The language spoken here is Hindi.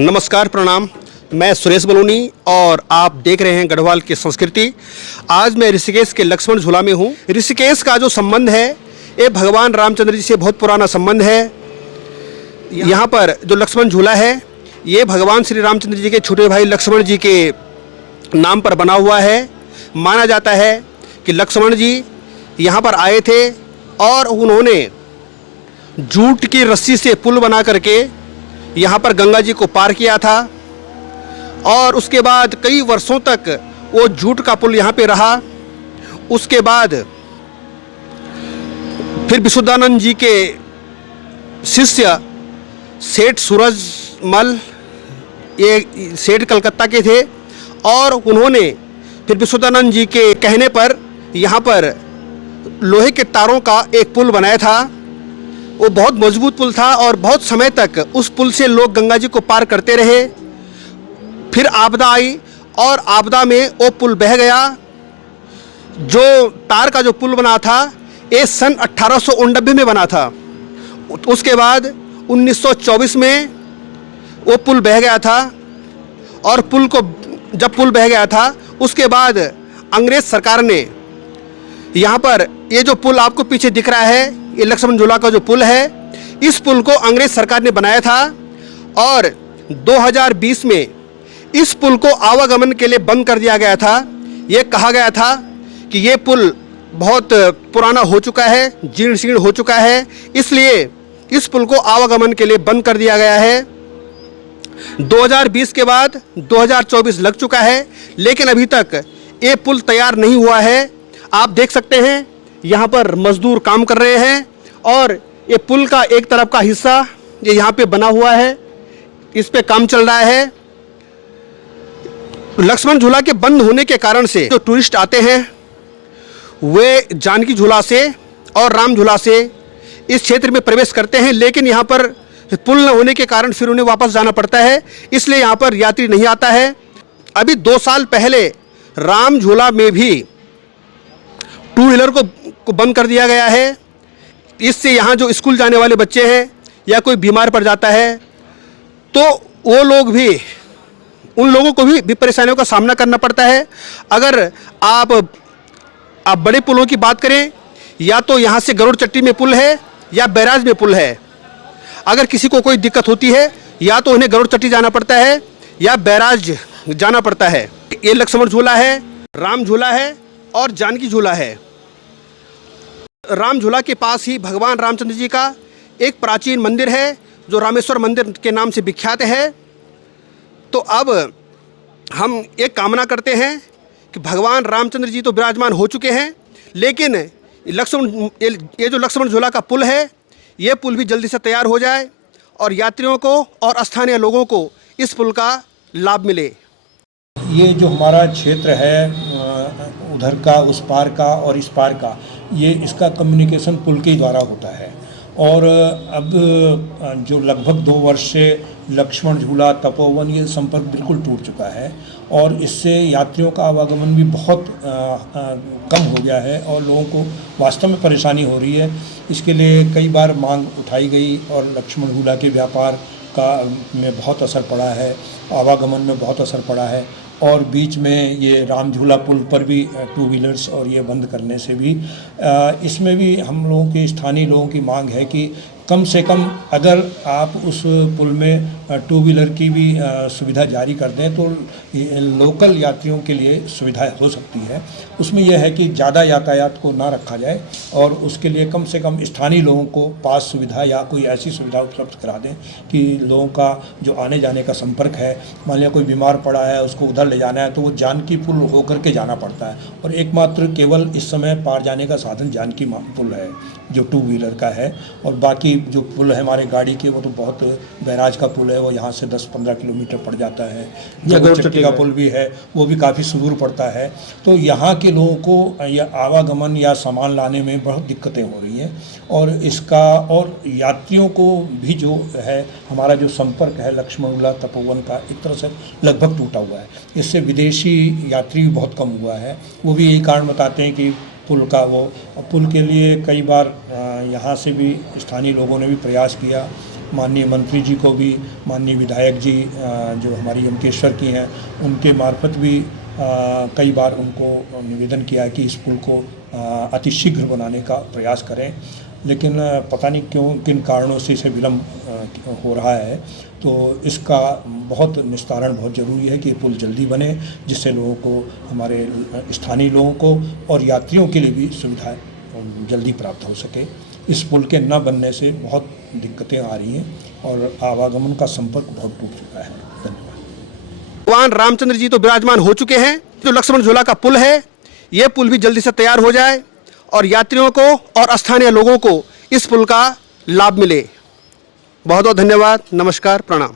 नमस्कार, प्रणाम। मैं सुरेश बलूनी और आप देख रहे हैं गढ़वाल की संस्कृति। आज मैं ऋषिकेश के लक्ष्मण झूला में हूँ। ऋषिकेश का जो संबंध है ये भगवान रामचंद्र जी से बहुत पुराना संबंध है। यहाँ पर जो लक्ष्मण झूला है ये भगवान श्री रामचंद्र जी के छोटे भाई लक्ष्मण जी के नाम पर बना हुआ है। माना जाता है कि लक्ष्मण जी यहाँ पर आए थे और उन्होंने जूट की रस्सी से पुल बना करके यहाँ पर गंगा जी को पार किया था और उसके बाद कई वर्षों तक वो जूट का पुल यहाँ पे रहा। उसके बाद फिर विशुद्धानंद जी के शिष्य सेठ सूरजमल, ये सेठ कलकत्ता के थे और उन्होंने फिर विशुद्धानंद जी के कहने पर यहाँ पर लोहे के तारों का एक पुल बनाया था। वो बहुत मजबूत पुल था और बहुत समय तक उस पुल से लोग गंगा जी को पार करते रहे। फिर आपदा आई और आपदा में वो पुल बह गया। जो तार का जो पुल बना था ये सन 1889 में बना था। उसके बाद 1924 में वो पुल बह गया था और जब पुल बह गया था उसके बाद अंग्रेज़ सरकार ने यहाँ पर ये जो पुल आपको पीछे दिख रहा है, ये लक्ष्मण झूला का जो पुल है, इस पुल को अंग्रेज सरकार ने बनाया था और 2020 में इस पुल को आवागमन के लिए बंद कर दिया गया था। ये कहा गया था कि ये पुल बहुत पुराना हो चुका है, जीर्ण शीर्ण हो चुका है, इसलिए इस पुल को आवागमन के लिए बंद कर दिया गया है। 2020 के बाद 2024 लग चुका है लेकिन अभी तक ये पुल तैयार नहीं हुआ है। आप देख सकते हैं यहाँ पर मजदूर काम कर रहे हैं और ये पुल का एक तरफ का हिस्सा ये यहाँ पे बना हुआ है, इस पे काम चल रहा है। लक्ष्मण झूला के बंद होने के कारण से जो टूरिस्ट आते हैं वे जानकी झूला से और राम झूला से इस क्षेत्र में प्रवेश करते हैं, लेकिन यहाँ पर पुल न होने के कारण फिर उन्हें वापस जाना पड़ता है, इसलिए यहाँ पर यात्री नहीं आता है। अभी 2 साल पहले राम झूला में भी टू व्हीलर को बंद कर दिया गया है। इससे यहाँ जो स्कूल जाने वाले बच्चे हैं या कोई बीमार पड़ जाता है तो वो लोग भी, उन लोगों को भी परेशानियों का सामना करना पड़ता है। अगर आप बड़े पुलों की बात करें, या तो यहाँ से गरुड़ चट्टी में पुल है या बैराज में पुल है। अगर किसी को कोई दिक्कत होती है या तो उन्हें गरुड़ चट्टी जाना पड़ता है या बैराज जाना पड़ता है। ये लक्ष्मण झूला है, राम झूला है और जानकी झूला है। राम झूला के पास ही भगवान रामचंद्र जी का एक प्राचीन मंदिर है जो रामेश्वर मंदिर के नाम से विख्यात है। तो अब हम एक कामना करते हैं कि भगवान रामचंद्र जी तो विराजमान हो चुके हैं, लेकिन ये जो लक्ष्मण झूला का पुल है ये पुल भी जल्दी से तैयार हो जाए और यात्रियों को और स्थानीय लोगों को इस पुल का लाभ मिले। ये जो हमारा क्षेत्र है उधर का, उस पार का और इस पार का, ये इसका कम्युनिकेशन पुल के द्वारा होता है। और अब जो लगभग 2 वर्ष से लक्ष्मण झूला, तपोवन, ये संपर्क बिल्कुल टूट चुका है और इससे यात्रियों का आवागमन भी बहुत कम हो गया है और लोगों को वास्तव में परेशानी हो रही है। इसके लिए कई बार मांग उठाई गई और लक्ष्मण झूला के व्यापार में बहुत असर पड़ा है, आवागमन में बहुत असर पड़ा है। और बीच में ये राम झूला पुल पर भी टू व्हीलर्स और ये बंद करने से भी इसमें भी हम लोगों की, स्थानीय लोगों की मांग है कि कम से कम अगर आप उस पुल में टू व्हीलर की भी सुविधा जारी कर दें तो लोकल यात्रियों के लिए सुविधा हो सकती है। उसमें यह है कि ज़्यादा यातायात को ना रखा जाए और उसके लिए कम से कम स्थानीय लोगों को पास सुविधा या कोई ऐसी सुविधा उपलब्ध करा दें कि लोगों का जो आने जाने का संपर्क है, मान लिया कोई बीमार पड़ा है उसको उधर ले जाना है तो वो जानकी पुल होकर के जाना पड़ता है और एकमात्र केवल इस समय पार जाने का साधन जानकी पुल है जो टू व्हीलर का है। और बाकी जो पुल है हमारे गाड़ी के वो तो बहुत, बैराज का पुल है वो यहाँ से 10-15 किलोमीटर पड़ जाता है। गरुड़ चट्टी का पुल भी है वो भी काफ़ी दूर पड़ता है। तो यहाँ के लोगों को या आवागमन या सामान लाने में बहुत दिक्कतें हो रही हैं और इसका, और यात्रियों को भी जो है हमारा जो संपर्क है लक्ष्मण झूला तपोवन का एक तरह से लगभग टूटा हुआ है। इससे विदेशी यात्री भी बहुत कम हुआ है। वो भी यही कारण बताते हैं कि पुल के लिए कई बार यहाँ से भी स्थानीय लोगों ने भी प्रयास किया माननीय मंत्री जी को भी, माननीय विधायक जी जो हमारी यमकेश्वर की हैं, उनके मार्फत भी कई बार उनको निवेदन किया है कि इस पुल को अतिशीघ्र बनाने का प्रयास करें, लेकिन पता नहीं क्यों किन कारणों से इसे विलम्ब हो रहा है। तो इसका बहुत निस्तारण बहुत ज़रूरी है कि पुल जल्दी बने, जिससे लोगों को, हमारे स्थानीय लोगों को और यात्रियों के लिए भी सुविधा जल्दी प्राप्त हो सके। इस पुल के न बनने से बहुत दिक्कतें आ रही हैं और आवागमन का संपर्क बहुत टूट चुका है। धन्यवाद। भगवान रामचंद्र जी तो विराजमान हो चुके हैं। जो लक्ष्मण झूला का पुल है, ये पुल भी जल्दी से तैयार हो जाए और यात्रियों को और स्थानीय लोगों को इस पुल का लाभ मिले। बहुत बहुत धन्यवाद। नमस्कार, प्रणाम।